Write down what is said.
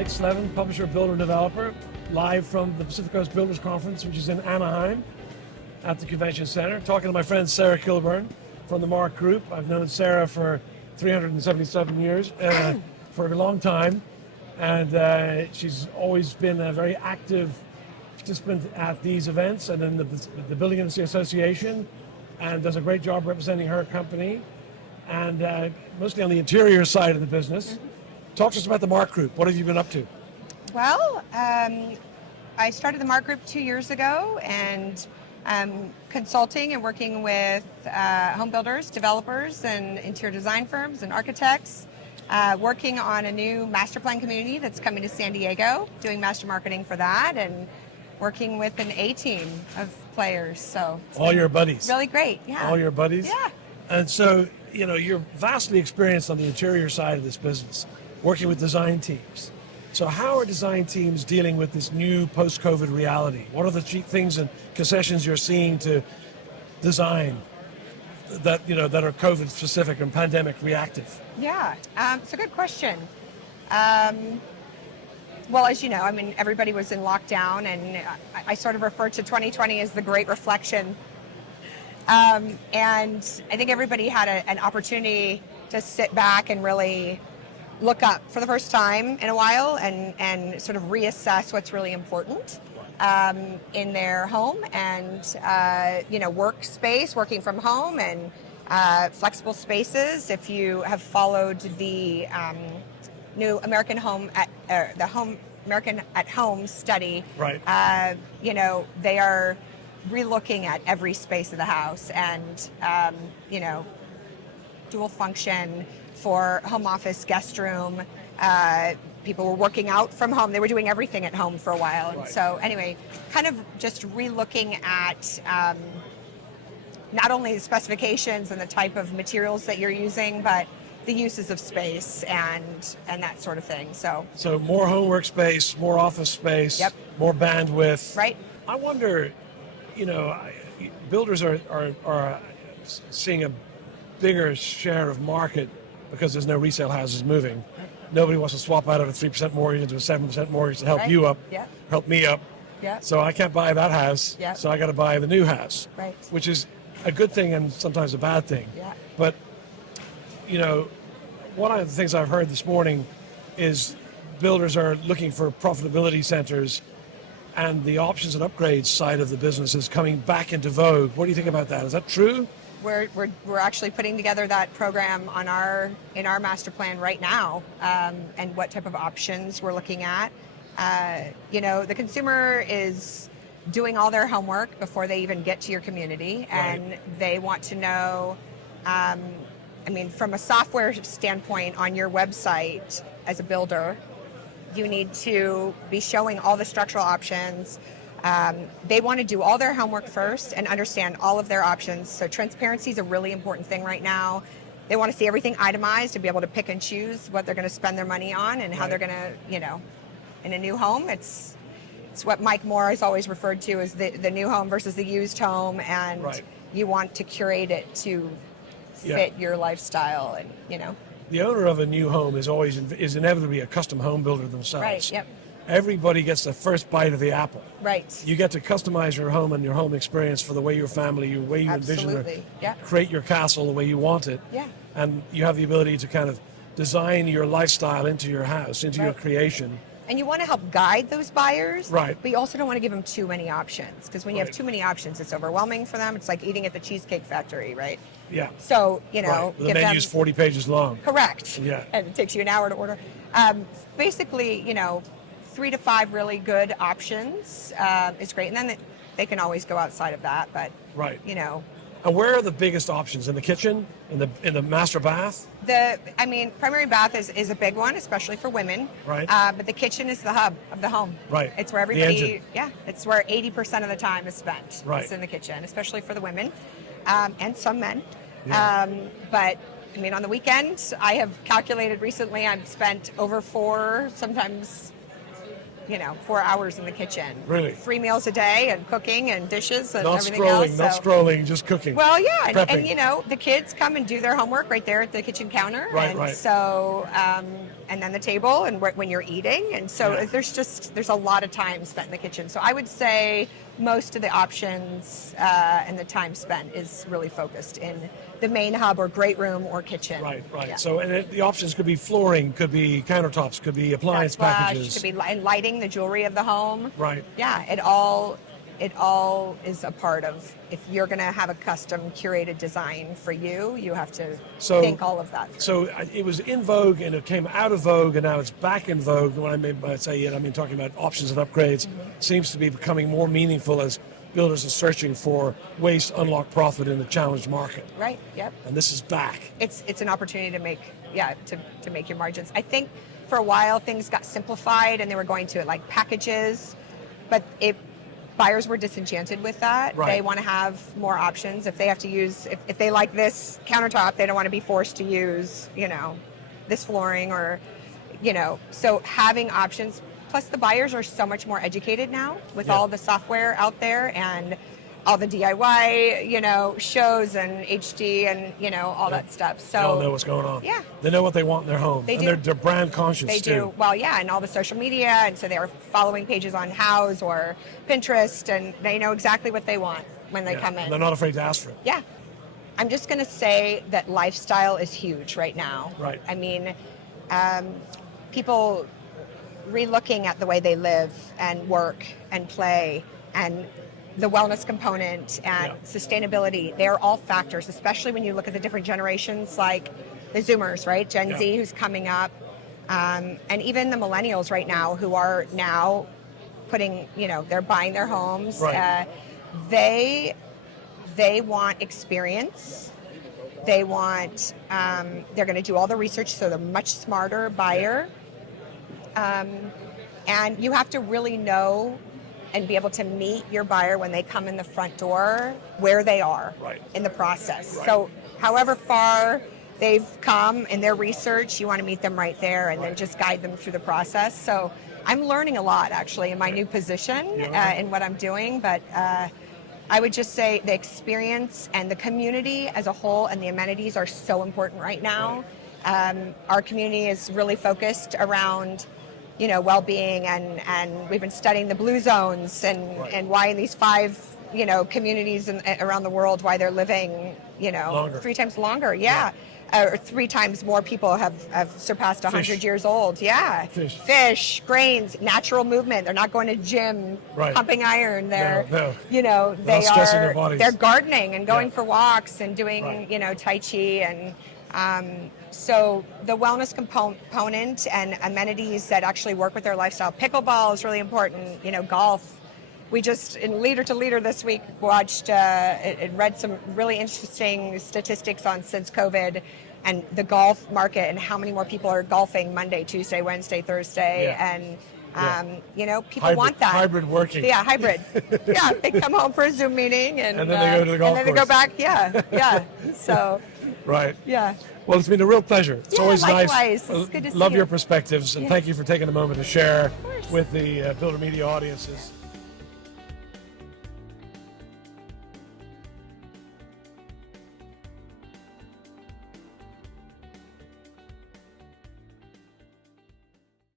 Nick Slevin, publisher, builder, and developer, live from the Pacific Coast Builders Conference, which is in Anaheim at the Convention Center. Talking to my friend Sara Kilburn from the Mark Group. I've known Sara for 377 years, for a long time, and she's always been a very active participant at these events and in the Building Industry Association, and does a great job representing her company, and mostly on the interior side of the business. Talk to us about the Mark Group. What have you been up to? Well, I started the Mark Group 2 years ago, and consulting and working with home builders, developers, and interior design firms and architects, working on a new master plan community that's coming to San Diego, doing master marketing for that, and working with an A-team of players. So all your buddies. Really great, yeah. All your buddies? Yeah. And so, you know, you're vastly experienced on the interior side of this business, working with design teams. So how are design teams dealing with this new post-COVID reality? What are the things and concessions you're seeing to design that, you know, that are COVID specific and pandemic reactive? Yeah, it's a good question. Well, as you know, I mean, everybody was in lockdown, and I sort of refer to 2020 as the Great Reflection. And I think everybody had an opportunity to sit back and really look up for the first time in a while and sort of reassess what's really important in their home and, workspace, working from home, and flexible spaces. If you have followed the new American American at Home study, right. They are relooking at every space of the house and, dual function for home office, guest room. People were working out from home. They were doing everything at home for a while. And right. So anyway, kind of just relooking at not only the specifications and the type of materials that you're using, but the uses of space and that sort of thing. So more home workspace, more office space, yep. More bandwidth. Right. I wonder, builders are seeing a bigger share of market because there's no resale houses moving. Nobody wants to swap out of a 3% mortgage into a 7% mortgage to help right. you up, yeah. help me up. Yeah. So I can't buy that house, yeah. so I got to buy the new house, right. which is a good thing and sometimes a bad thing. Yeah. But, one of the things I've heard this morning is builders are looking for profitability centers, and the options and upgrades side of the business is coming back into vogue. What do you think about that? Is that true? We're actually putting together that program in our master plan right now, and what type of options we're looking at. The consumer is doing all their homework before they even get to your community, and right. They want to know, from a software standpoint on your website as a builder, you need to be showing all the structural options. They want to do all their homework first and understand all of their options. So transparency is a really important thing right now. They want to see everything itemized to be able to pick and choose what they're going to spend their money on and how right. they're going to, in a new home, it's what Mike Moore has always referred to as the new home versus the used home, and right. You want to curate it to fit your lifestyle, and The owner of a new home is inevitably a custom home builder themselves. Right. Yep. Everybody gets the first bite of the apple. Right. You get to customize your home and your home experience for the way your family, the way you Absolutely. envision it, yeah. create your castle the way you want it. Yeah. And you have the ability to kind of design your lifestyle into your house, into right. your creation. And you want to help guide those buyers, right. But you also don't want to give them too many options, because when you right. have too many options, it's overwhelming for them. It's like eating at the Cheesecake Factory, right? Yeah. So, right. The menu's 40 pages long. Correct. Yeah. And it takes you an hour to order. Basically, 3 to 5 really good options is great. And then they can always go outside of that, but, right. And where are the biggest options? In the kitchen? In the master bath? Primary bath is a big one, especially for women. Right. But the kitchen is the hub of the home. Right. It's where everybody, it's where 80% of the time is spent. Right. It's in the kitchen, especially for the women, and some men. Yeah. But on the weekends, I have calculated recently, I've spent over 4, sometimes 4 hours in the kitchen. Really? 3 meals a day and cooking and dishes and Not everything scrolling, else. not scrolling, just cooking. Well, yeah, Prepping. and the kids come and do their homework right there at the kitchen counter. Right, and right. So, and then the table and when you're eating. And so Yeah. there's a lot of time spent in the kitchen. So I would say most of the options and the time spent is really focused in the main hub or great room or kitchen. Right. Yeah. So, and the options could be flooring, could be countertops, could be appliance packages. Could be lighting the jewelry of the home. Right. Yeah, it all is a part of, if you're going to have a custom curated design for you, you have to think all of that through. So it was in vogue and it came out of vogue and now it's back in vogue. When I mean by say it, I mean talking about options and upgrades. Seems to be becoming more meaningful as builders are searching for ways to unlock profit in the challenged market. Right. Yep. And this is back. It's an opportunity to make to make your margins. I think for a while things got simplified and they were going to like packages, but buyers were disenchanted with that. Right. They want to have more options. If they have to use, if they like this countertop, they don't want to be forced to use, this flooring or, so having options. Plus the buyers are so much more educated now with all the software out there and all the DIY, shows and HD and, all that stuff. So They all know what's going on. Yeah. They know what they want in their home. They and do. They're brand conscious They too. do. Well, yeah, and all the social media, and so they're following pages on House or Pinterest, and they know exactly what they want when they come in. And they're not afraid to ask for it. Yeah. I'm just going to say that lifestyle is huge right now. Right. I mean, people relooking at the way they live and work and play and the wellness component and sustainability, they're all factors, especially when you look at the different generations like the Zoomers, right? Gen Z who's coming up, and even the millennials right now who are now putting, they're buying their homes. Right. They want experience. They want, they're going to do all the research, so they're a much smarter buyer. And you have to really know and be able to meet your buyer when they come in the front door where they are in the process. Right. So however far they've come in their research, you want to meet them right there and then just guide them through the process. So I'm learning a lot actually in my new position in what I'm doing, but I would just say the experience and the community as a whole and the amenities are so important right now. Our community is really focused around well-being, and we've been studying the blue zones and why in these 5 communities around the world, why they're living longer. 3 times longer. Or 3 times more people have surpassed 100 years old. Fish, grains, natural movement. They're not going to gym, pumping iron. They're they stressing their are bodies. they're gardening and going for walks and doing Tai Chi and so the wellness component and amenities that actually work with their lifestyle. Pickleball is really important. Golf. We just, in Leader to Leader this week, watched and read some really interesting statistics on since COVID and the golf market and how many more people are golfing Monday, Tuesday, Wednesday, Thursday. And, people want that. Hybrid working. Yeah, hybrid. They come home for a Zoom meeting and then they go to the golf and then they go course. back. So, Right. yeah. Well, it's been a real pleasure. It's always likewise. nice. It's good to see Love you. your perspectives, and thank you for taking a moment to share with the Builder Media audiences.